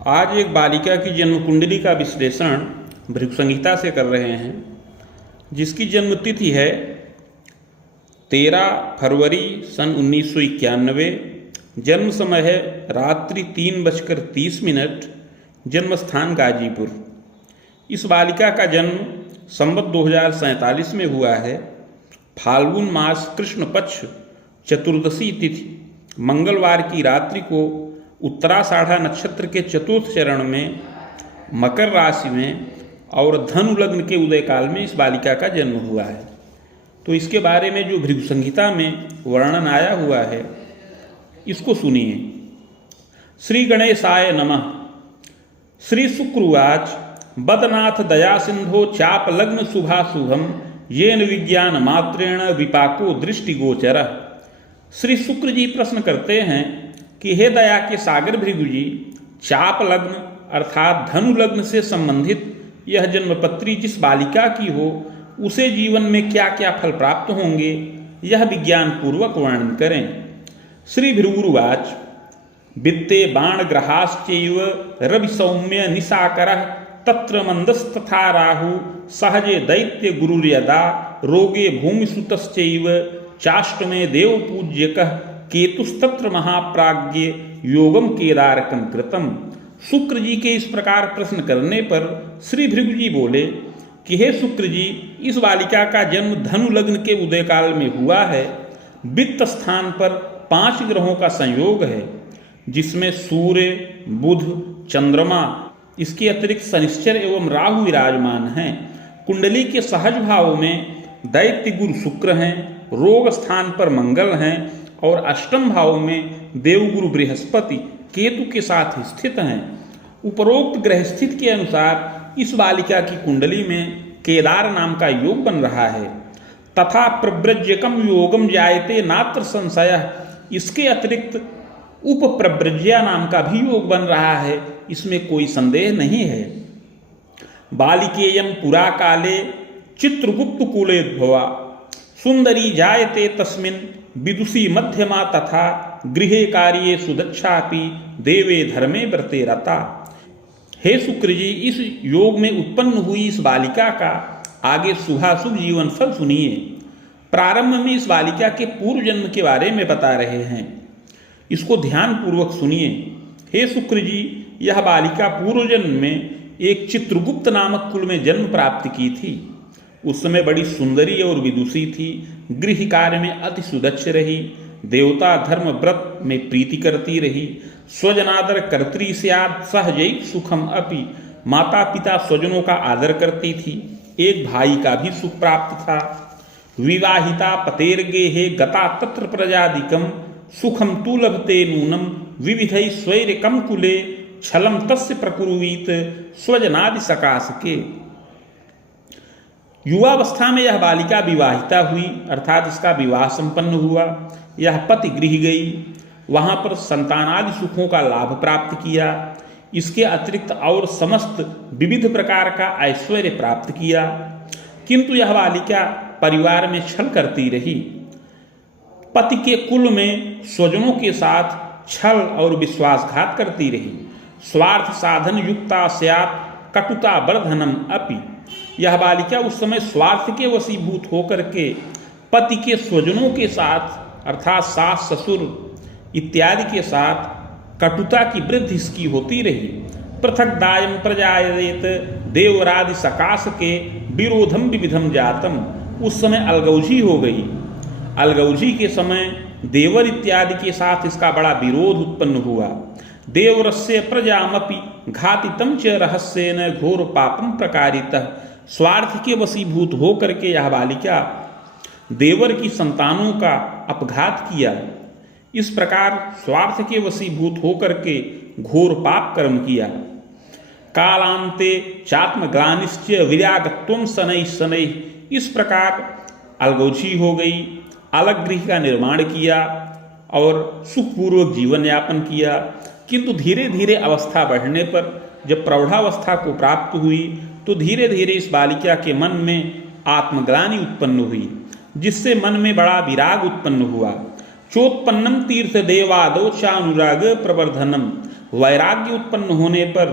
आज एक बालिका की जन्म कुंडली का विश्लेषण भृगु संहिता से कर रहे हैं, जिसकी जन्म तिथि है 13 फरवरी सन 1991। जन्म समय है रात्रि 3:30, जन्म स्थान गाजीपुर। इस बालिका का जन्म संवत 2047 में हुआ है। फाल्गुन मास कृष्ण पक्ष चतुर्दशी तिथि मंगलवार की रात्रि को उत्तराषाढ़ा नक्षत्र के चतुर्थ चरण में मकर राशि में और धनु लग्न के उदय काल में इस बालिका का जन्म हुआ है। तो इसके बारे में जो भृगु संहिता में वर्णन आया हुआ है, इसको सुनिए। श्री गणेशाय नमः। श्री शुक्रवाच बदनाथ दया सिंधो चाप लग्न शुभाशुभम येन विज्ञान मात्रेण विपाको दृष्टिगोचर। श्री शुक्र जी प्रश्न करते हैं कि हे दया के सागर भृगु जी, चाप लग्न अर्थात धनु लग्न से संबंधित यह जन्मपत्री जिस बालिका की हो, उसे जीवन में क्या क्या फल प्राप्त होंगे, यह विज्ञान पूर्वक वर्णन करें। श्री भृगुरुवाच वित्ते बाण ग्रहाश्चैव रवि सौम्य निशाकरः तत्र मंदस्तथा राहु सहजे दैत्य गुरुर्यदा रोगे भूमिसुतश्चैव चाष्टमे देव पूज्यकः केतुस्तत्र महाप्राज्ञ योगम केदारकं कृतम। शुक्र जी के इस प्रकार प्रश्न करने पर श्री भृगु जी बोले कि हे शुक्र जी, इस बालिका का जन्म धनु लग्न के उदय काल में हुआ है। वित्त स्थान पर 5 ग्रहों का संयोग है, जिसमें सूर्य, बुध, चंद्रमा, इसके अतिरिक्त शनिश्चर एवं राहु विराजमान हैं। कुंडली के सहज भाव में दैत्य गुरु शुक्र हैं, रोग स्थान पर मंगल हैं और अष्टम भाव में देवगुरु बृहस्पति केतु के साथ स्थित हैं। उपरोक्त ग्रह स्थिति के अनुसार इस बालिका की कुंडली में केदार नाम का योग बन रहा है तथा प्रव्रज्यकम योगम जायते नात्र संशय। इसके अतिरिक्त उपप्रव्रज्या नाम का भी योग बन रहा है, इसमें कोई संदेह नहीं है। बालिकेयम पुरा काले चित्रगुप्त कुलेद्भवा सुंदरी जायते तस्मिन् विदुषी मध्यमा तथा गृहे कार्ये सुदक्षापि देवे धर्मे व्रते रता। हे शुक्र जी, इस योग में उत्पन्न हुई इस बालिका का आगे शुभाशुभ जीवन फल सुनिए। प्रारंभ में इस बालिका के पूर्व जन्म के बारे में बता रहे हैं, इसको ध्यान पूर्वक सुनिए। हे शुक्र जी, यह बालिका पूर्व जन्म में एक चित्रगुप्त नामक कुल में जन्म प्राप्त की थी। उस समय बड़ी सुंदरी और विदुषी थी, गृह कार्य में अति सुदक्ष रही, देवता धर्म व्रत में प्रीति करती रही, स्वजनादर कर्त्री स्यात् सहजैक सुखम अपि, माता पिता स्वजनों का आदर करती थी, एक भाई का भी सुख प्राप्त था। विवाहिता पतेर्गेहे गता तत्र प्रजादिकम सुखम तु लभते नूनम विविधै स्वैरकम कुले छलम तस्य प्रकुर्वीत स्वजनादि सकाशके। युवावस्था में यह बालिका विवाहिता हुई, अर्थात इसका विवाह संपन्न हुआ। यह पति गृह गई, वहाँ पर संतानादि सुखों का लाभ प्राप्त किया। इसके अतिरिक्त और समस्त विविध प्रकार का ऐश्वर्य प्राप्त किया, किंतु यह बालिका परिवार में छल करती रही। पति के कुल में स्वजनों के साथ छल और विश्वासघात करती रही। स्वार्थ साधन युक्ता स्यात् कटुता वर्धनम अपि। यह बालिका उस समय स्वार्थ के वशीभूत होकर के पति के स्वजनों के साथ अर्थात सास ससुर इत्यादि के साथ कटुता की वृद्धि इसकी होती रही। पृथक दायम प्रजायेत देवरादि सकाश के विरोधम विविधम जातम। उस समय अलगौजी हो गई। अलगौजी के समय देवर इत्यादि के साथ इसका बड़ा विरोध उत्पन्न हुआ। देवरस्य प्रजामपि घातितम च रहस्येन घोर पापम प्रकारितः। स्वार्थ के वशीभूत होकर के यह बालिका देवर की संतानों का अपघात किया। इस प्रकार स्वार्थ के वशीभूत होकर के घोर पाप कर्म किया। कालांते चात्मग्लानिश्च विरागत्वं शनैः शनैः। इस प्रकार अलगौजी हो गई, अलग गृह का निर्माण किया और सुखपूर्वक जीवन यापन किया। किंतु धीरे धीरे अवस्था बढ़ने पर जब प्रौढ़ावस्था को प्राप्त हुई तो धीरे धीरे इस बालिका के मन में आत्मग्लानि उत्पन्न हुई, जिससे मन में बड़ा विराग उत्पन्न हुआ। चोत्पन्नम तीर्थ देवादो चानुराग प्रवर्धनम। वैराग्य उत्पन्न होने पर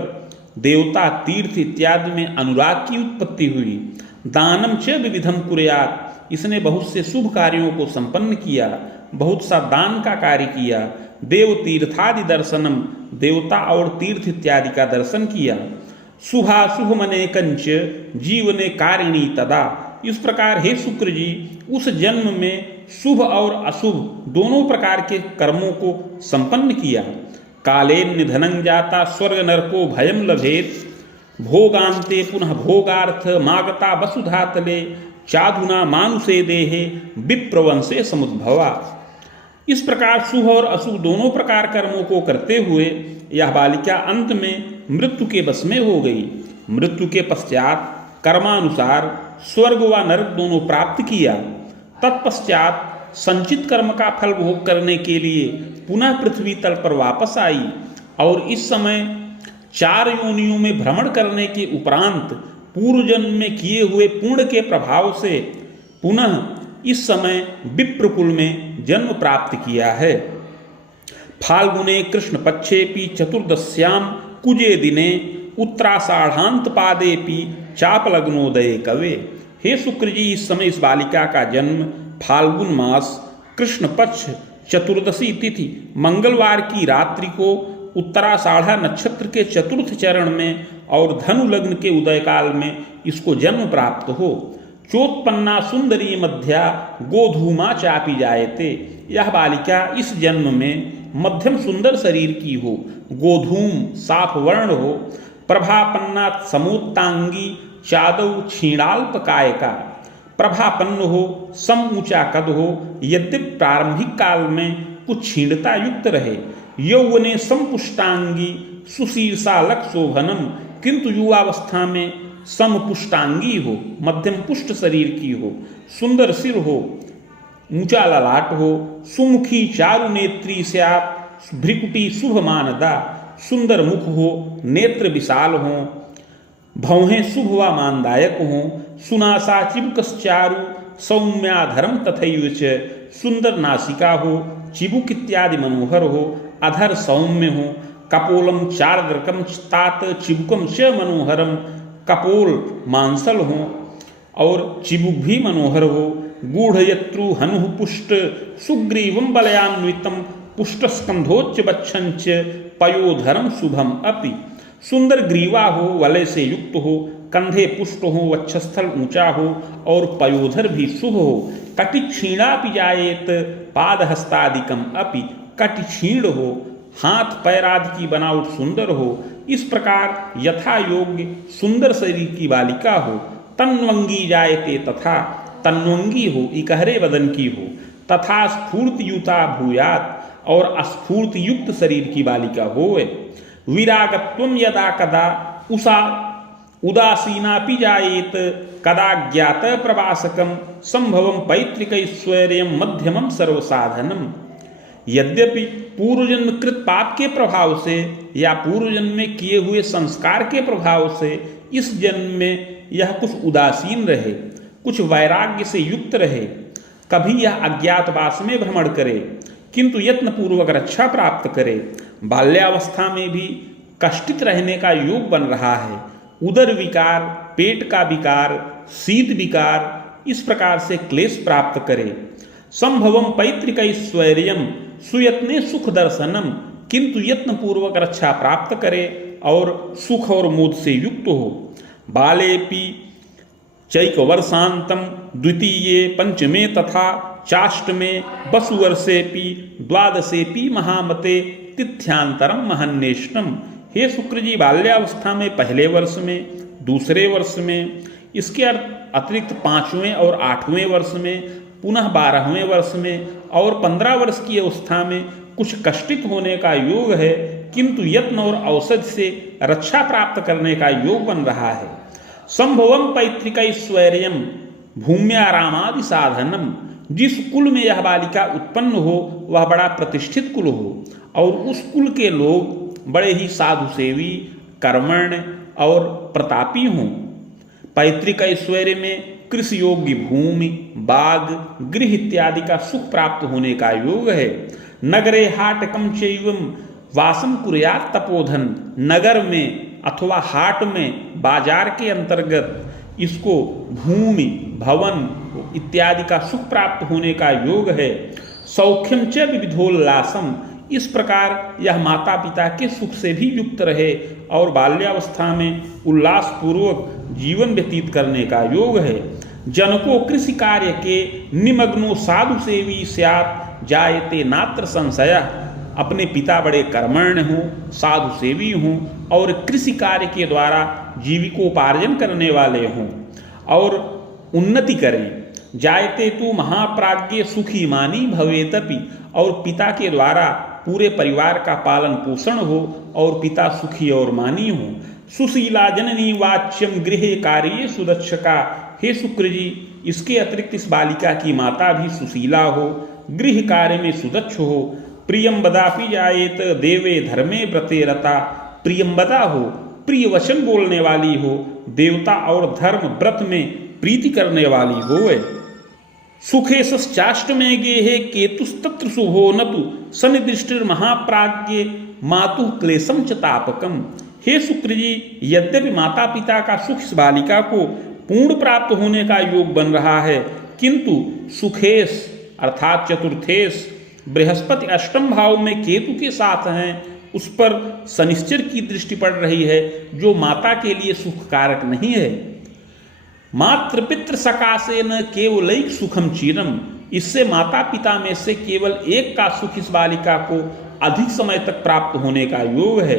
देवता तीर्थ इत्यादि में अनुराग की उत्पत्ति हुई। दानम च विविधम कुर्यात्, इसने बहुत से शुभ कार्यों को संपन्न किया, बहुत सा दान का कार्य किया। देव तीर्थादि दर्शनम, देवता और तीर्थ इत्यादि का दर्शन किया। शुभाशुभ मने कंच जीवने कारिणी तदा, इस प्रकार हे शुक्र जी उस जन्म में शुभ और अशुभ दोनों प्रकार के कर्मों को संपन्न किया। काले निधनं जाता स्वर्ग नरको भयम लभेत, भोगांते पुनः भोगार्थ मागता वसुधातले, चाधुना मानुषे देहे विप्रवंशे समुद्भवा। इस प्रकार शुभ और अशुभ दोनों प्रकार कर्मों को करते हुए यह बालिका अंत में मृत्यु के वश में हो गई। मृत्यु के पश्चात कर्मानुसार स्वर्ग व नरक दोनों प्राप्त किया। तत्पश्चात संचित कर्म का फल भोग करने के लिए पुनः पृथ्वी तल पर वापस आई और इस समय 4 योनियों में भ्रमण करने के उपरांत पूर्व जन्म में किए हुए पुण्य के प्रभाव से पुनः इस समय विप्रकुल में जन्म प्राप्त किया है। फाल्गुने कृष्ण पक्षेपि चतुर्दश्याम कुजे दिने उत्तराषाढ़ांत पादेपि चापलग्नोदये कवे। हे शुक्र जी इस समय इस बालिका का जन्म फाल्गुन मास कृष्ण पक्ष चतुर्दशी तिथि मंगलवार की रात्रि को उत्तराषाढ़ा नक्षत्र के चतुर्थ चरण में और धनु लग्न के उदय काल में इसको जन्म प्राप्त हो। चोत्पन्ना सुंदरी मध्या गोधूमा चापी जायते, यह बालिका इस जन्म में मध्यम सुंदर शरीर की हो, गोधूम साफ वर्ण हो, प्रभापन्ना समोत्तांगी चादव क्षीणाल्प कायका, प्रभापन्न हो, सम ऊंचा कद हो, यद्यपि प्रारंभिक काल में कुछ क्षीणता युक्त रहे। यौवने समपुष्टांगी सुशीर्षा लक शोभनम, किंतु युवावस्था में समपुष्टांगी हो, मध्यम पुष्ट शरीर की हो, सुंदर सिर हो, ऊंचा ललाट हो, सुमुखी चारु नेत्री स्यात्, भ्रिकुटी शुभ मानदा, सुंदर मुख हो, नेत्र विशाल हो, भौहें शुभ व मानदायक हो, सुनासा चिबुकश्चारु सौम्याधरम तथैव च, सुंदर नासिका हो, चिबुक इत्यादि मनोहर हो, अधर सौम्य हो, कपोलम चार्द्रकम तात चिबुकम च मनोहरम, कपोल मांसल हो और चिबुक भी मनोहर हो, गूढ़यत्रु हनु पुष्ट सुग्रीवम बलयान्वितम पुष्टस्कंधोच्च बच्छंच पयोधरम शुभम अपि, सुंदर ग्रीवा हो, वलय से युक्त हो, कंधे पुष्ट हो, वक्षस्थल ऊंचा हो और पयोधर भी शुभ हो। कटिक्षीणापि जायेत पादहस्तादिकम अपि, कटिक्षीण हो, हाथ पैर आदि की बनावट सुंदर हो। इस प्रकार यथा योग्य सुंदर शरीर की बालिका हो। तन्वंगी जायते, तथा तन्वंगी हो, इकहरे बदन की हो, तथा स्फूर्तियुता भूयात, और अस्फूर्त युक्त शरीर की बालिका होवे। विरागत्वम यदा कदा उषा उदासीनापि जायेत, कदा ज्ञात प्रवासकम संभवम पैतृकैश्वर्यम मध्यमम सर्वसाधनम। यद्यपि पूर्वजन्म कृत पाप के प्रभाव से या पूर्वजन्म में किए हुए संस्कार के प्रभाव से इस जन्म में यह कुछ उदासीन रहे, कुछ वैराग्य से युक्त रहे, कभी यह अज्ञातवास में भ्रमण करे, किंतु यत्नपूर्वक रक्षा प्राप्त करे। बाल्यावस्था में भी कष्टित रहने का योग बन रहा है। उदर विकार, पेट का विकार, शीत विकार, इस प्रकार से क्लेश प्राप्त करे। संभवम पैतृकैश्वर्यम सुयत्ने सुख दर्शनम, किंतु यत्नपूर्वक रक्षा प्राप्त करे और सुख और मोद से युक्त हो। बालेपि चैकवर्षांतम द्वितीये पंचमे तथा चाष्टमे वसुवर्षेपि द्वादशेपि महामते तिथ्यांतरम महन्नेष्टम। हे शुक्र जी बाल्यावस्था में पहले वर्ष में, दूसरे वर्ष में, इसके अतिरिक्त 5वें और 8वें वर्ष में, पुनः 12वें वर्ष में और 15 वर्ष की अवस्था में कुछ कष्टित होने का योग है, किंतु यत्न और औषध से रक्षा प्राप्त करने का योग बन रहा है। संभवम पैतृकैश्वर्यम भूम्यारामादि साधनम, जिस कुल में यह बालिका उत्पन्न हो वह बड़ा प्रतिष्ठित कुल हो और उस कुल के लोग बड़े ही साधु सेवी, कर्मण्य और प्रतापी हों। पैतृक ऐश्वर्य में कृषि योग्य भूमि, बाग, गृह इत्यादि का सुख प्राप्त होने का योग है। नगरे हाटकम चैवम वासम कुर्यात तपोधन, नगर में अथवा हाट में, बाजार के अंतर्गत इसको भूमि भवन इत्यादि का सुख प्राप्त होने का योग है। सौख्यम च विविधोल्लासम, इस प्रकार यह माता पिता के सुख से भी युक्त रहे और बाल्यावस्था में उल्लास पूर्वक जीवन व्यतीत करने का योग है। जनको कृषि कार्य के निमग्नो साधु सेवी स्यात् जायते नात्र संशय, अपने पिता बड़े कर्मण्य हों, साधु सेवी हों और कृषि कार्य के द्वारा जीविकोपार्जन करने वाले हों और उन्नति करें। जायते तु महाप्राज्ञ सुखी मानी भवेतपि, और पिता के द्वारा पूरे परिवार का पालन पोषण हो और पिता सुखी और मानी हो। सुशीला जननी वाच्यम गृह कार्ये सुदक्षका, हे शुक्र जी इसके अतिरिक्त इस बालिका की माता भी सुशीला हो, गृह कार्य में सुदक्ष हो। प्रियंबदापि जायेत देवे धर्मे व्रते रता, प्रियंबदा हो, प्रिय वचन बोलने वाली हो, देवता और धर्म व्रत में प्रीति करने वाली होवे। सुखे सश्चाष्ट में गेहे केतुस्तत्र शुभो नतु, सनिदृष्टिर महाप्राज्ञ मातु क्लेशम च तापकम, हे शुक्र जी यद्यपि माता पिता का सुख इस बालिका को पूर्ण प्राप्त होने का योग बन रहा है, किंतु सुखेश अर्थात चतुर्थेश बृहस्पति अष्टम भाव में केतु के साथ हैं, उस पर शनिश्चर की दृष्टि पड़ रही है जो माता के लिए सुख कारक नहीं है। मातृ पितृ सकाशे न केवलैक सुखम चीरम, इससे माता पिता में से केवल एक का सुख इस बालिका को अधिक समय तक प्राप्त होने का योग है।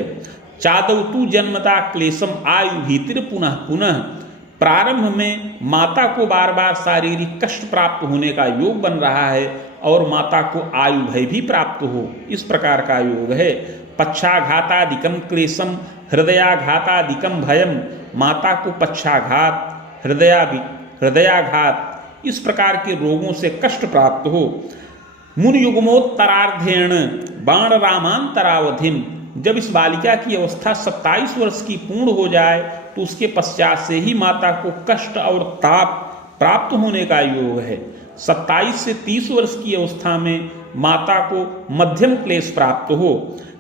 चादव तु जन्मता क्लेशम आयु भीतिर पुनः पुनः, प्रारंभ में माता को बार बार शारीरिक कष्ट प्राप्त होने का योग बन रहा है और माता को आयु भय भी प्राप्त हो, इस प्रकार का योग है। पक्षाघातादिकम क्लेशम हृदयाघातादिकम भयम, माता को पक्षाघात हृदयाघात इस प्रकार के रोगों से कष्ट प्राप्त हो। मुन युग्मोत्तरार्धेण बाण रामांतरावधिम, जब इस बालिका की अवस्था 27 वर्ष की पूर्ण हो जाए तो उसके पश्चात से ही माता को कष्ट और ताप प्राप्त होने का योग है। 27 से 30 वर्ष की अवस्था में माता को मध्यम क्लेश प्राप्त हो,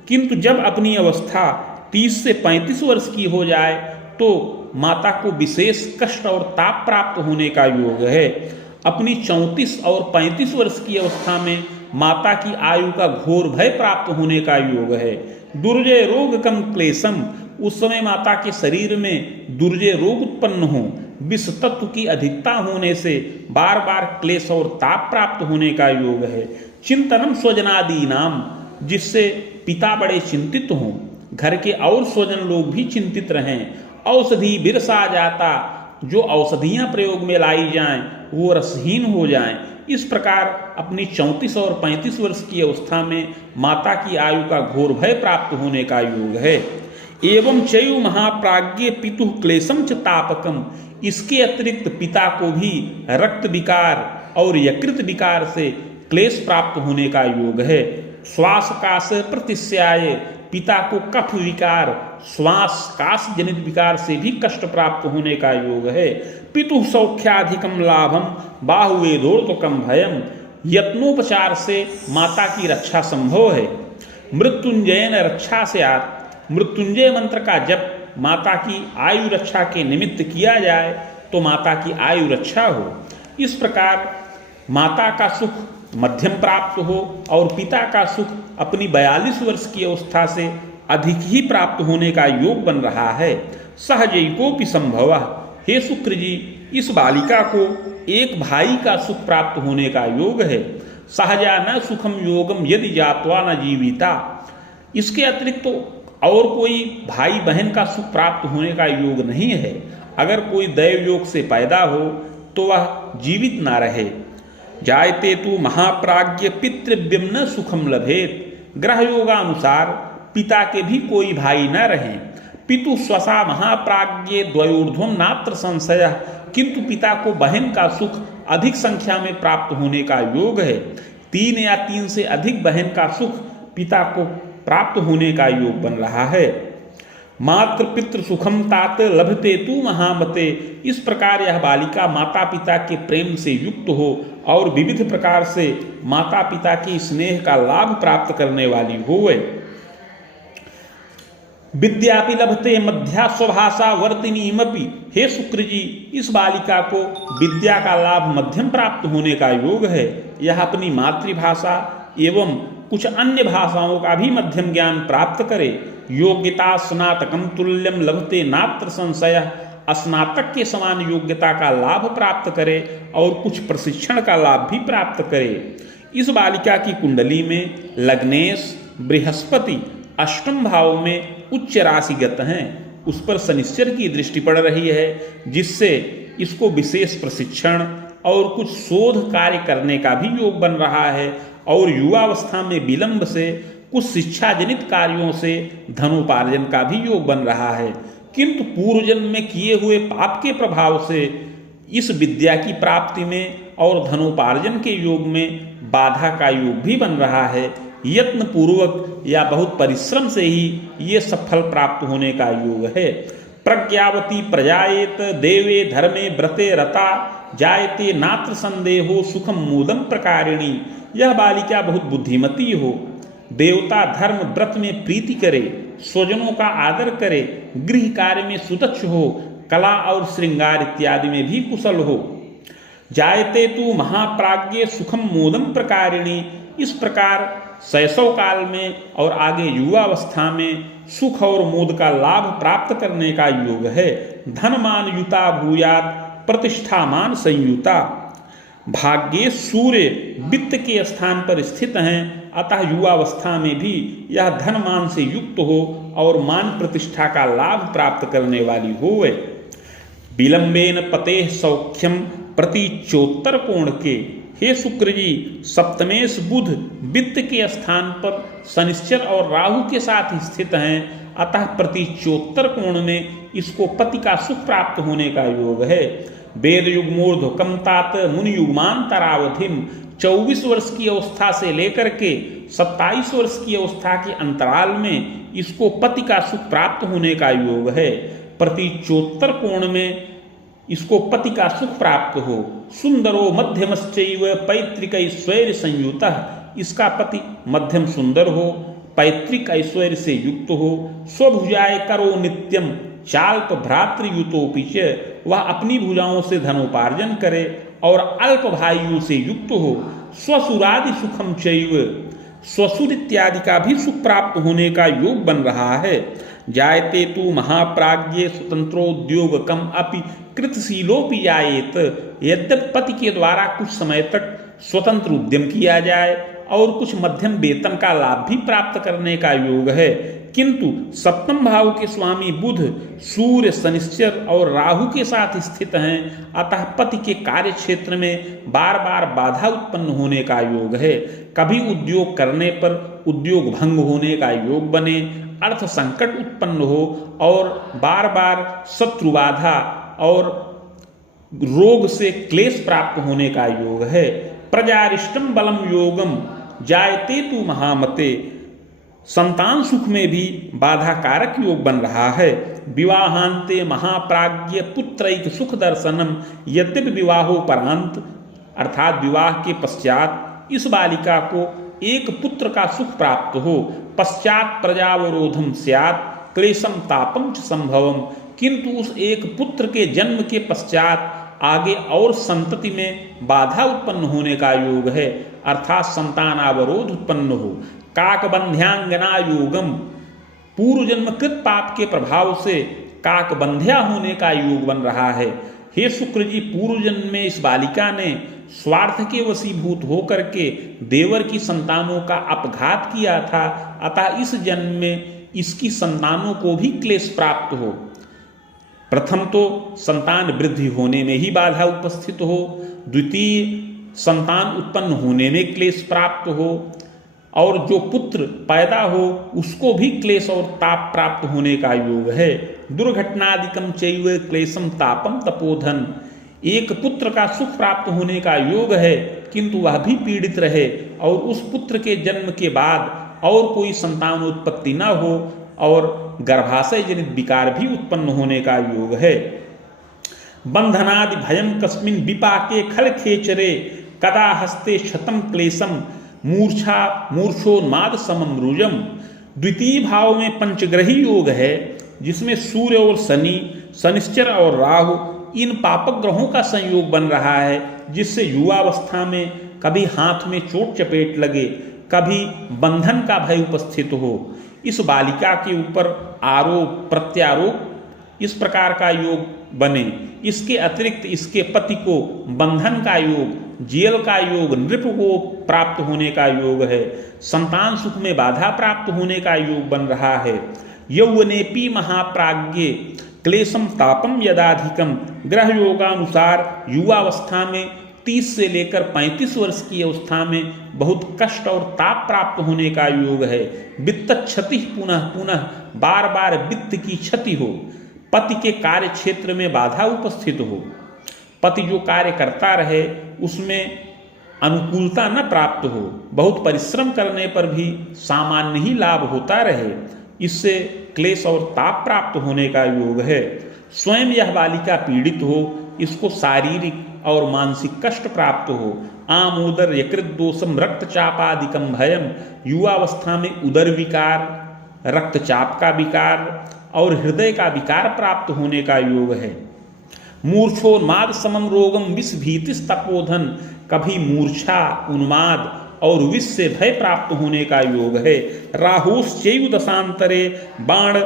किंतु जब अपनी अवस्था 30 से 35 वर्ष की हो जाए तो माता को विशेष कष्ट और ताप प्राप्त होने का योग है। अपनी 34 और 35 वर्ष की अवस्था में माता की आयु का घोर भय प्राप्त होने का योग है। दुर्जय रोग कम क्लेशम, उस समय माता के शरीर में दुर्जय रोग उत्पन्न हो, विष तत्व की अधिकता होने से बार बार क्लेश और ताप प्राप्त होने का योग है। चिंतनम स्वजनादि नाम, जिससे पिता बड़े चिंतित हों, घर के और स्वजन लोग भी चिंतित रहें। औषधि बिरसा जाता, जो औषधियाँ प्रयोग में लाई जाएं वो रसहीन हो जाएं। इस प्रकार अपनी 34 और 35 वर्ष की अवस्था में माता की आयु का घोर भय प्राप्त होने का योग है। एवं चयु महाप्राज्ञ पितु क्लेशम च तापकम, इसके अतिरिक्त पिता को भी रक्त विकार और यकृत विकार से क्लेश प्राप्त होने का योग है। श्वास काश प्रतिस्याय, पिता को कफ विकार श्वास काश जनित विकार से भी कष्ट प्राप्त होने का योग है। पितु सौख्याधिकम लाभम बाहुवेदोर्तकम भयम, यत्नोपचार से माता की रक्षा संभव है। मृत्युंजयन रक्षा से मृत्युंजय मंत्र का जप माता की आयु रक्षा के निमित्त किया जाए तो माता की आयु रक्षा हो। इस प्रकार माता का सुख मध्यम प्राप्त हो और पिता का सुख अपनी 42 वर्ष की अवस्था से अधिक ही प्राप्त होने का योग बन रहा है। सहजैकोपि संभव, हे शुक्र जी इस बालिका को एक भाई का सुख प्राप्त होने का योग है। सहजा न सुखम योगम यदि जात्वा न जीविता, इसके अतिरिक्त तो और कोई भाई बहन का सुख प्राप्त होने का योग नहीं है। अगर कोई दैव योग से पैदा हो तो वह जीवित ना रहे। जायते तु महाप्राज्ञ पितृव्यम न सुखम लभेत, ग्रह योगानुसार पिता के भी कोई भाई न रहे। पितु स्वसा महाप्राज्ञ द्वयोर्ध्वम नात्र संशय, किंतु पिता को बहन का सुख अधिक संख्या में प्राप्त होने का योग है। 3 या 3 से अधिक बहन का सुख पिता को प्राप्त होने का योग बन रहा है। मातृ पितृ सुखम तात लभते तु महामते, इस प्रकार यह बालिका माता पिता के प्रेम से युक्त हो और विविध प्रकार से माता पिता की स्नेह का लाभ प्राप्त करने वाली होवे। विद्यापि लभते मध्या स्वभाषा वर्तिनीमपि। हे शुक्र जी, इस बालिका को विद्या का लाभ मध्यम प्राप्त होने का योग है। यह अपनी मातृभाषा एवं कुछ अन्य भाषाओं का भी मध्यम ज्ञान प्राप्त करे। योग्यता स्नातकम तुल्यम लभते नात्र संशय। स्नातक के समान योग्यता का लाभ प्राप्त करे और कुछ प्रशिक्षण का लाभ भी प्राप्त करे। इस बालिका की कुंडली में लग्नेश बृहस्पति अष्टम भाव में उच्च राशिगत हैं। उस पर शनिश्चर की दृष्टि पड़ रही है, जिससे इसको विशेष प्रशिक्षण और कुछ शोध कार्य करने का भी योग बन रहा है। और युवावस्था में विलंब से कुछ शिक्षा जनित कार्यों से धनोपार्जन का भी योग बन रहा है। किंतु पूर्व जन्म में किए हुए पाप के प्रभाव से इस विद्या की प्राप्ति में और धनोपार्जन के योग में बाधा का योग भी बन रहा है। यत्न पूर्वक या बहुत परिश्रम से ही ये सफल प्राप्त होने का योग है। प्रज्ञावती प्रजाएत देवे धर्मे व्रते रता जायते नात्र संदेहो सुखम मूलम प्रकारिणी। यह बालिका बहुत बुद्धिमती हो, देवता धर्म व्रत में प्रीति करे, स्वजनों का आदर करे, गृह कार्य में सुदक्ष हो, कला और श्रृंगार इत्यादि में भी कुशल हो। जायते तु महाप्राज्ञ सुखम मोदम प्रकारिणी। इस प्रकार शैशव काल में और आगे युवावस्था में सुख और मोद का लाभ प्राप्त करने का योग है। धनमान युता भूयात प्रतिष्ठामान संयुता। भाग्ये सूर्य वित्त के स्थान पर स्थित हैं, अतः युवावस्था में भी यह धनमान से युक्त हो और मान प्रतिष्ठा का लाभ प्राप्त करने वाली होवे। विलंबेन पते सौख्यम प्रतीचोत्तर कोण के। हे शुक्र जी, सप्तमेश बुध वित्त के स्थान पर शनिश्चर और राहु के साथ स्थित हैं, अतः प्रतीचोत्तर कोण में इसको पति का सुख प्राप्त होने का योग है। वेद युग्मोर्ध्वकम तात मुनि युग्मांतरावधिम। 24 वर्ष की अवस्था से लेकर के 27 वर्ष की अवस्था के अंतराल में इसको पति का सुख प्राप्त होने का योग है। प्रतीचोत्तर कोण में इसको पति का सुख प्राप्त हो। सुंदरो मध्यमश्चैव पैतृक ऐश्वर्य संयुतः। इसका पति मध्यम सुंदर हो, पैतृक ऐश्वर्य से युक्त हो। स्वभुजाय करो नित्यम चाल्प भ्रातृयुतोपि च। वह अपनी भुजाओं से धनोपार्जन करे और अल्प भाइयों से युक्त हो। स्वसुरादि सुखम चैव। स्वसुर इत्यादि का भी सुख प्राप्त होने का योग बन रहा है। जायते तु महाप्राज्ञे स्वतंत्रोद्योगकम अपि कृतशीलोपि जायेत। यद्यपि पति के द्वारा कुछ समय तक स्वतंत्र उद्यम किया जाए और कुछ मध्यम वेतन का लाभ भी प्राप्त करने का योग है, किंतु सप्तम भाव के स्वामी बुध सूर्य शनिश्चर और राहु के साथ स्थित हैं, अतः पति के कार्य क्षेत्र में बार बार बाधा उत्पन्न होने का योग है। कभी उद्योग करने पर उद्योग भंग होने का योग बने, अर्थ संकट उत्पन्न हो और बार बार शत्रु बाधा और रोग से क्लेश प्राप्त होने का योग है। प्रजारिष्टम बलम योगम जायते तु महामते। संतान सुख में भी बाधा कारक योग बन रहा है। विवाहांते महाप्राज्ञ पुत्रैक सुख दर्शनम। यद्यपि विवाहोपरांत अर्थात विवाह के पश्चात इस बालिका को एक पुत्र का सुख प्राप्त हो, पश्चात प्रजावरोधम स्यात् क्लेशम तापम च संभवम। किंतु उस एक पुत्र के जन्म के पश्चात आगे और संतति में बाधा उत्पन्न होने का योग है, अर्थात संतानावरोध उत्पन्न हो। काकबंध्यांगना योगम। पूर्व जन्म कृत पाप के प्रभाव से काकबंध्या होने का योग बन रहा है। हे शुक्र जी, पूर्व जन्म में इस बालिका ने स्वार्थ के वशीभूत होकर के देवर की संतानों का अपघात किया था, अतः इस जन्म में इसकी संतानों को भी क्लेश प्राप्त हो। प्रथम तो संतान वृद्धि होने में ही बाधा उपस्थित हो, द्वितीय संतान उत्पन्न होने में क्लेश प्राप्त हो, और जो पुत्र पैदा हो उसको भी क्लेश और ताप प्राप्त होने का योग है। दुर्घटनादिकम चैव क्लेशम तापम तपोधन। एक पुत्र का सुख प्राप्त होने का योग है, किंतु वह भी पीड़ित रहे और उस पुत्र के जन्म के बाद और कोई संतानोत्पत्ति न हो और गर्भाशय जनित विकार भी उत्पन्न होने का योग है। बंधनादि भयम कस्मिन विपाके खल खेचरे कदा हस्ते शतम क्लेशम मूर्छा मूर्छोन्माद समम रुजम। द्वितीय भाव में पंचग्रही योग है, जिसमें सूर्य और शनि, शनिश्चर और राहु, इन पापक ग्रहों का संयोग बन रहा है, जिससे युवावस्था में कभी हाथ में चोट चपेट लगे, कभी बंधन का भय उपस्थित हो। इस बालिका के ऊपर आरोप प्रत्यारोप इस प्रकार का योग बने। इसके अतिरिक्त इसके पति को बंधन का योग, जेल का योग, नृप को प्राप्त होने का योग है, संतान सुख में बाधा प्राप्त होने का योग बन रहा है। यौवनेपी महाप्राज्ञे क्लेशम तापम यदाधिकम, ग्रह योगानुसार युवावस्था में 30 से लेकर 35 वर्ष की अवस्था में बहुत कष्ट और ताप प्राप्त होने का योग है। वित्त क्षति, पुनः पुनः बार बार वित्त की क्षति हो, पति के कार्य क्षेत्र में बाधा उपस्थित हो, पति जो कार्य करता रहे उसमें अनुकूलता न प्राप्त हो, बहुत परिश्रम करने पर भी सामान्य ही लाभ होता रहे, इससे क्लेश और ताप प्राप्त होने का योग है। स्वयं यह बालिका पीड़ित हो, इसको शारीरिक और मानसिक कष्ट प्राप्त हो। आमोदर यकृत दोषम रक्तचापादिकम भयम, युवावस्था में उदर विकार, रक्तचाप का विकार और हृदय का विकार प्राप्त होने का योग है। मूर्छोन्माद समम रोगम विष भीतिस तपोधन, कभी मूर्छा, उन्माद और विष से भय प्राप्त होने का योग है। राहुश्चैव दशांतरे बाण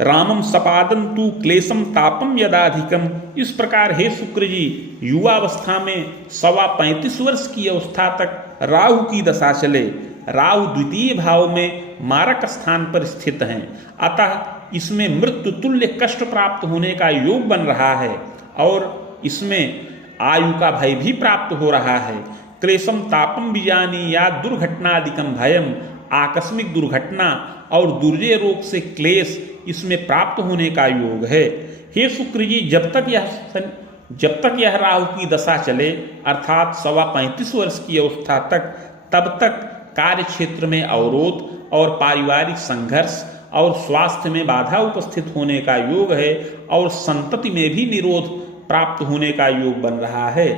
रामम सपादन तु क्लेशम तापम यदाधिकम, इस प्रकार हे शुक्र जी, युवावस्था में 35 वर्ष की अवस्था तक राहु की दशा चले। राहु द्वितीय भाव में मारक स्थान पर स्थित हैं, अतः इसमें मृत्यु तुल्य कष्ट प्राप्त होने का योग बन रहा है और इसमें आयु का भय भी प्राप्त हो रहा है। क्लेशम तापम बीजानी या दुर्घटनादिकम भयम, आकस्मिक दुर्घटना और दुर्जय रोग से क्लेश इसमें प्राप्त होने का योग है। हे शुक्र जी, जब तक यह राहु की दशा चले, अर्थात 35 वर्ष की अवस्था तक, तब तक कार्य क्षेत्र में अवरोध और पारिवारिक संघर्ष और स्वास्थ्य में बाधा उपस्थित होने का योग है और संतति में भी निरोध प्राप्त होने का योग बन रहा है।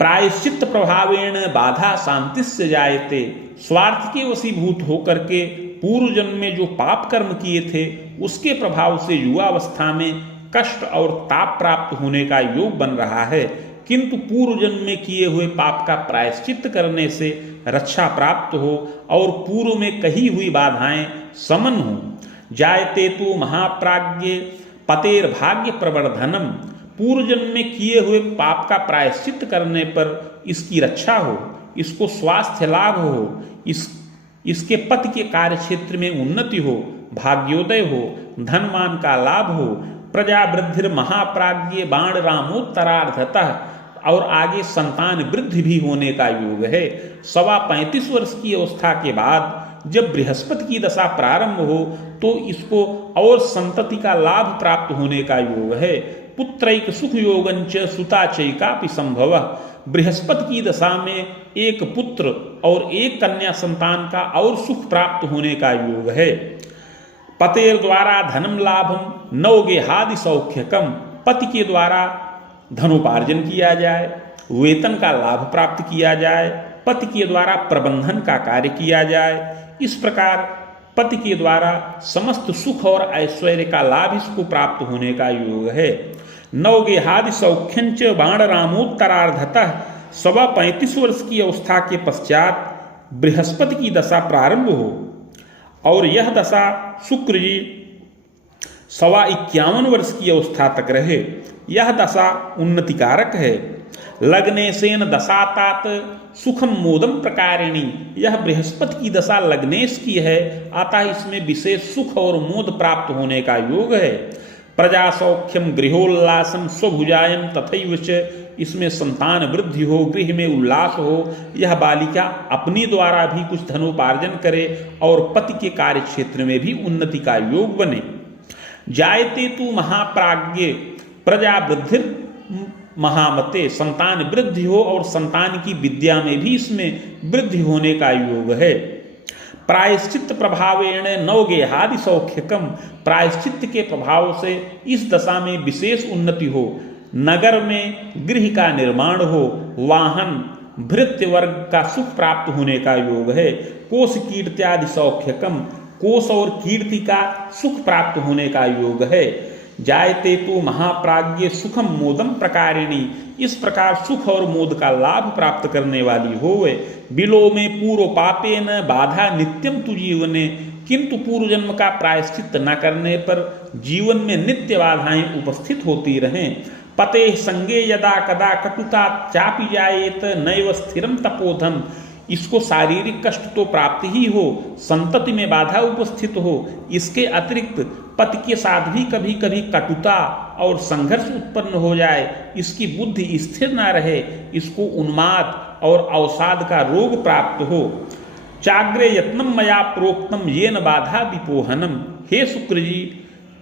प्रायश्चित प्रभावेण बाधा शांतिस्य जायते, स्वार्थ के वशीभूत होकर के पूर्व जन्म में जो पाप कर्म किए थे उसके प्रभाव से युवावस्था में कष्ट और ताप प्राप्त होने का योग बन रहा है, किंतु पूर्व जन्म में किए हुए पाप का प्रायश्चित करने से रक्षा प्राप्त हो और पूर्व में कही हुई बाधाएं समन हो। जायते तो महाप्राज्ञे पतेर भाग्य प्रवर्धनम, पूर्व जन्म में किए हुए पाप का प्रायश्चित करने पर इसकी रक्षा हो, इसको स्वास्थ्य लाभ हो, इसके पति के कार्य क्षेत्र में उन्नति हो, भाग्योदय हो, धनमान का लाभ हो। प्रजा वृद्धिर महाप्राज्ञे बाण रामोत्तरार्धतः, और आगे संतान वृद्धि भी होने का योग है। 35 वर्ष की अवस्था के बाद जब बृहस्पति की दशा प्रारंभ हो तो इसको और संतति का लाभ प्राप्त होने का योग है। पुत्रैक सुख योगंच सुताचैकापि संभव, बृहस्पति की दशा में एक पुत्र और एक कन्या संतान का और सुख प्राप्त होने का योग है। पतेर द्वारा धनम लाभम नवगेहादि सौख्यकम, पति के द्वारा धनोपार्जन किया जाए, वेतन का लाभ प्राप्त किया जाए, पति के द्वारा प्रबंधन का कार्य किया जाए, इस प्रकार पति के द्वारा समस्त सुख और ऐश्वर्य का लाभ इसको प्राप्त होने का योग है। नवगेहादि सौख्यंच बाण रामोत्तरार्धतः, 35 वर्ष की अवस्था के पश्चात बृहस्पति की दशा प्रारंभ हो और यह दशा शुक्र जी 51 वर्ष की अवस्था तक रहे। यह दशा उन्नतिकारक है। लग्नेशेन दशातात सुखम मोदम प्रकारिणी, यह बृहस्पति की दशा लग्नेश की है, अतः इसमें विशेष सुख और मोद प्राप्त होने का योग है। प्रजा सौख्यम गृहोल्लासम स्वभुजायम तथैव च, इसमें संतान वृद्धि हो, गृह में उल्लास हो, यह बालिका अपने द्वारा भी कुछ धनोपार्जन करे और पति के कार्य क्षेत्र में भी उन्नति का योग बने। जायते तु महाप्राज्ञे प्रजा वृद्धि महामते, संतान वृद्धि हो और संतान की विद्या में भी इसमें वृद्धि होने का योग है। प्रायश्चित प्रभावेण नवगेहादि सौख्यकम, प्रायश्चित के प्रभाव से इस दशा में विशेष उन्नति हो, नगर में गृह का निर्माण हो, वाहन भृत्य वर्ग का सुख प्राप्त होने का योग है। कोष कीर्त्यादि सौख्यकम, कोश और कीर्ति का सुख प्राप्त होने का योग है। जायते तो महाप्राज्ञ सुखम मोदम प्रकारिणी, इस प्रकार सुख और मोद का लाभ प्राप्त करने वाली होवे। बिलो में पूर्व पापे न बाधा नित्यम तु जीवने, किंतु पूर्व जन्म का प्रायश्चित न करने पर जीवन में नित्य बाधाएं उपस्थित होती रहें। पते संगे यदा कदा कटुता चापि जायेत नैव स्थिरम तपोधम, इसको शारीरिक कष्ट तो प्राप्त ही हो, संतति में बाधा उपस्थित हो, इसके अतिरिक्त पति के साथ भी कभी कभी कटुता और संघर्ष उत्पन्न हो जाए, इसकी बुद्धि स्थिर न रहे, इसको उन्माद और अवसाद का रोग प्राप्त हो। चाग्रे यत्नम मया प्रोक्तम येन बाधा विपोहनम, हे शुक्र जी,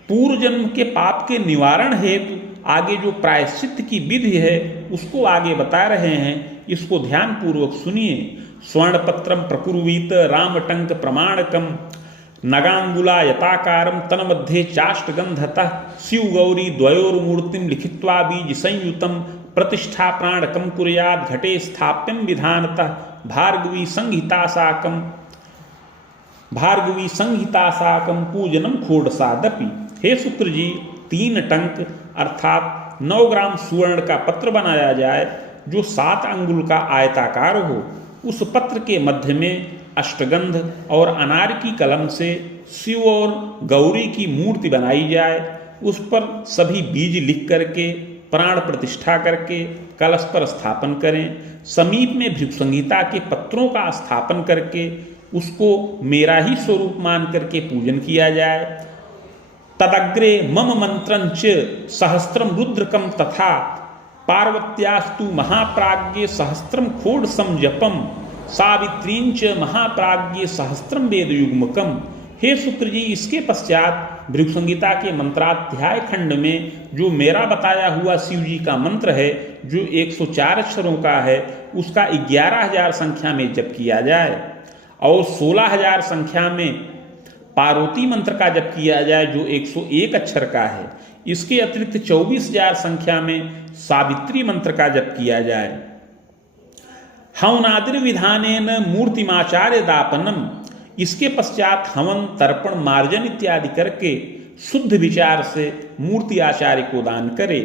पूर्व जन्म के पाप के निवारण हेतु आगे जो प्रायश्चित की विधि है उसको आगे बता रहे हैं, इसको ध्यान पूर्वक सुनिए। स्वर्णपत्रम प्रकुर्वीत रामटंक प्रमाणकम नगांगुला यताकारम तन्मध्ये चाष्टगंधतः शिव गौरी द्वयोर्मूर्तिम लिखित्वा बीज संयुतम प्रतिष्ठा प्राणकम कुर्याद घटे स्थाप्यम विधानतः भार्गवी संहिता पूजनम खोडसादपि। हे शुक्र जी, 3 टंक अर्थात 9 ग्राम सुवर्ण का पत्र बनाया जाए जो 7 अंगुल का आयताकार हो। उस पत्र के मध्य में अष्टगंध और अनार की कलम से शिव और गौरी की मूर्ति बनाई जाए। उस पर सभी बीज लिख करके प्राण प्रतिष्ठा करके कलश पर स्थापन करें। समीप में भृगुसंहिता के पत्रों का स्थापन करके उसको मेरा ही स्वरूप मान करके पूजन किया जाए। तदग्रे मम मंत्रंच सहस्त्रम रुद्रकम तथा पार्वत्यास्तु महाप्राज्ञे सहस्त्रम खोड संजपम सावित्रींच महाप्राज्ञे सहस्त्रम वेद युग्मकम। हे शुक्र जी, इसके पश्चात भृगुसंहिता के मंत्राध्याय खंड में जो मेरा बताया हुआ शिव जी का मंत्र है, जो 104 अक्षरों का है, उसका 11,000 संख्या में जप किया जाए और 16,000 संख्या में पार्वती मंत्र का जप किया जाए जो 101 अक्षर का है। इसके अतिरिक्त 24,000 संख्या में सावित्री मंत्र का जप किया जाए। हवनादिर विधानेन मूर्तिमाचार्य दापनम, इसके पश्चात हवन तर्पण मार्जन इत्यादि करके शुद्ध विचार से मूर्ति आचार्य को दान करे।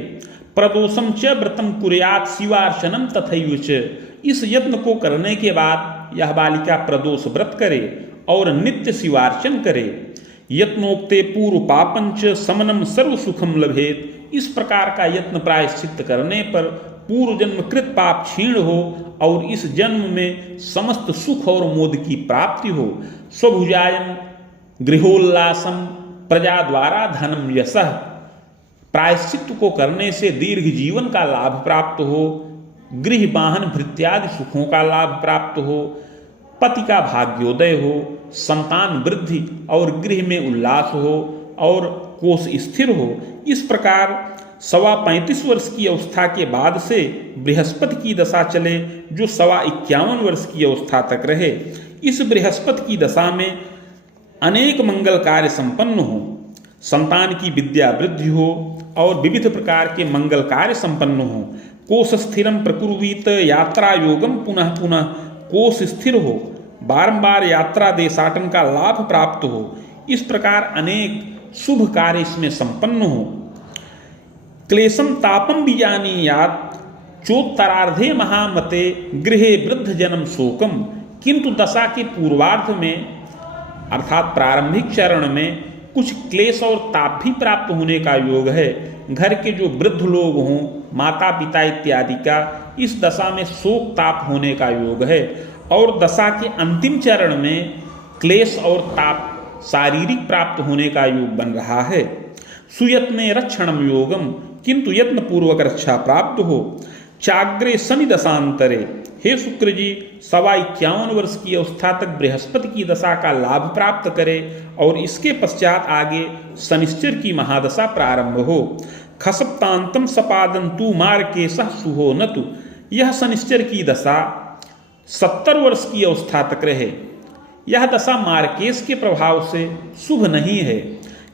प्रदोषम च व्रतम कुर्यात् शिवार्चनम तथैव च, इस यत्न को करने के बाद यह बालिका प्रदोष व्रत करे और नित्य शिवार्चन करे। यत्नोक्ते पूर्व पापंच समनम सर्व सुखम लभेत, इस प्रकार का यत्न प्रायश्चित करने पर पूर्व जन्म कृत पाप क्षीण हो और इस जन्म में समस्त सुख और मोद की प्राप्ति हो। स्वभुजायन गृहोल्लासम प्रजा द्वारा धनम यशः, प्रायश्चित को करने से दीर्घ जीवन का लाभ प्राप्त हो, गृह वाहन भृत्यादि सुखों का लाभ प्राप्त हो, पति का भाग्योदय हो, संतान वृद्धि और गृह में उल्लास हो और कोष स्थिर हो। इस प्रकार 35 वर्ष की अवस्था के बाद से बृहस्पति की दशा चले जो 51 वर्ष की अवस्था तक रहे। इस बृहस्पति की दशा में अनेक मंगल कार्य संपन्न हो, संतान की विद्या वृद्धि हो और विविध प्रकार के मंगल कार्य संपन्न हो। कोश स्थिरम प्रकुर्वीत यात्रा योगम पुनः पुनः, कोश स्थिर हो, बारंबार यात्रा देशाटन का लाभ प्राप्त हो। इस प्रकार अनेक शुभ कार्य इसमें संपन्न हो। क्लेशम तापम बीजानीयात चोत्तरार्धे महामते गृहे वृद्ध जन्म शोकम, किंतु दशा के पूर्वार्ध में अर्थात प्रारंभिक चरण में कुछ क्लेश और ताप भी प्राप्त होने का योग है। घर के जो वृद्ध लोग हों, माता पिता इत्यादि का इस दशा में शोक ताप होने का योग है। और दशा के अंतिम चरण में क्लेश और ताप शारीरिक प्राप्त होने का योग बन रहा है। सुयत्ने रक्षणम योगम, किंतु यत्न पूर्वक रक्षा प्राप्त हो। चाग्रे शनि दशांतरे, हे शुक्र जी, 51 वर्ष की अवस्था तक बृहस्पति की दशा का लाभ प्राप्त करे और इसके पश्चात आगे शनिश्चर की महादशा प्रारंभ हो। खसप्तांतम सपादंतु मार्केशः सुहो नतु, यह शनिश्चर की दशा 70 वर्ष की अवस्था तक रहे। यह दशा मार्केश के प्रभाव से शुभ नहीं है।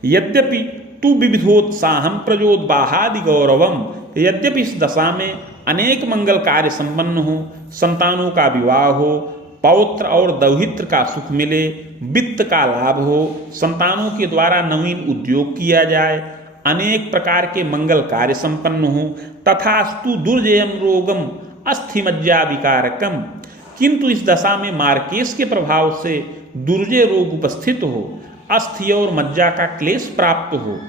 यद्यपि तु विविधोत्साहम प्रजोद्बाहादि गौरवम, यद्यपि इस दशा में अनेक मंगल कार्य संपन्न हो, संतानों का विवाह हो, पौत्र और दौहित्र का सुख मिले, वित्त का लाभ हो, संतानों के द्वारा नवीन उद्योग किया जाए, अनेक प्रकार के मंगल कार्य संपन्न हो, तथास्तु दुर्जयम रोगम अस्थिमज्जा विकारकम। किंतु इस दशा में मार्केश के प्रभाव से दुर्जय रोग उपस्थित हो, अस्थि और मज्जा का क्लेश प्राप्त हो,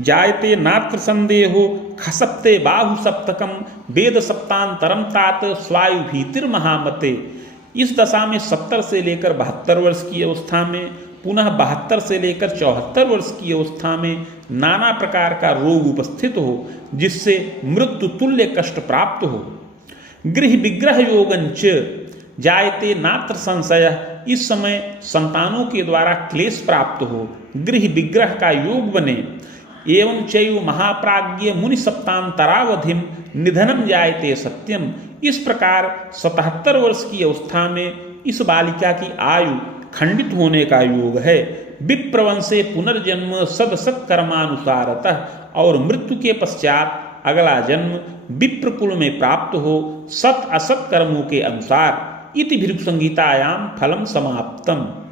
जायते नात्र संदेहो खसप्ते बाहु सप्तकम वेद सप्तांतरम तात स्वायु भीतिर महामते। इस दशा में 70 से लेकर 72 वर्ष की अवस्था में, पुनः 72 से लेकर 74 वर्ष की अवस्था में नाना प्रकार का रोग उपस्थित हो, जिससे मृत्यु तुल्य कष्ट प्राप्त हो। गृह विग्रह योगंच जायते नात्र संशय। इस समय संतानों के द्वारा क्लेश प्राप्त हो, गृह विग्रह का योग बने। एवं चैव महाप्राज्ञ मुनि सप्तांतरावधिम निधनम जायते सत्यम। इस प्रकार 77 वर्ष की अवस्था में इस बालिका की आयु खंडित होने का योग है। विप्रवंशे पुनर्जन्म सदसत कर्मानुसारतः, और मृत्यु के पश्चात अगला जन्म विप्रकुल में प्राप्त हो सत असत कर्मों के अनुसार। इति भृगु संहितायाम फलम समाप्तम।